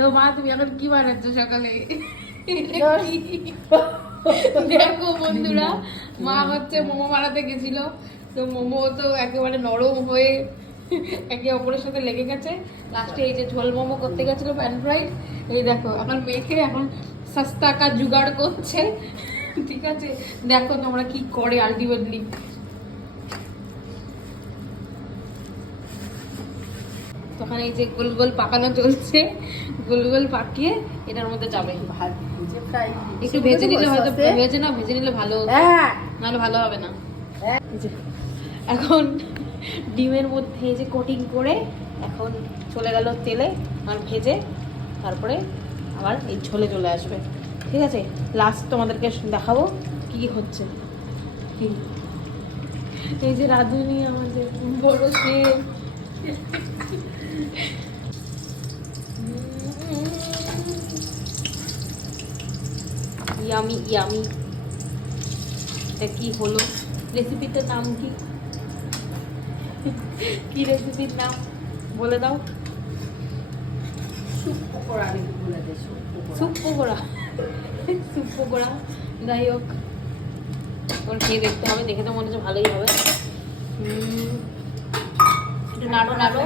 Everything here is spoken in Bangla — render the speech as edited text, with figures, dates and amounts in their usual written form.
তো মা তুমি এখন কি বানাচ্ছ সকালে? দেখো বন্ধুরা, মা হচ্ছে মোমো বানাতে গেছিল, তো মোমো তো একেবারে নরম হয়ে একে অপরের সাথে লেগে গেছে। লাস্টে এই যে ঝোল মোমো করতে গেছিল প্যান ফ্রাইড, এই দেখো এখন মেখে এখন সস্তা কা জুগাড় করছে। ঠিক আছে, দেখো তোমরা কি করে আলটিমেটলি। তখন এই যে গোল গোল পাকানো চলছে, গোল গোল পাকিয়ে এটার মধ্যে যাবে। একটু ভেজে নিলে হয়তো, ভেজে নিলে ভালো হতো, নাহলে ভালো হবে না। এখন ডিমের মধ্যে এই যে কোটিং করে এখন চলে গেল তেলে আর ভেজে, তারপরে আবার এই ঝোলে চলে আসবে। ঠিক আছে, লাস্ট তোমাদেরকে দেখাবো কি কি হচ্ছে। এই যে রাঁধুনি আমাদের বড় শেফ। Yummy yummy. এটা কি হলো? রেসিপিটার নাম কি? কি রেসিপির নাম বলে দাও। স্যুপ পকোড়া বলে দে। Soup pakora, soup pakora. যাই হোক, ওর খেয়ে দেখতে হবে, দেখে তো মনে হচ্ছে ভালোই হবে। নাড়ো নাড়ো।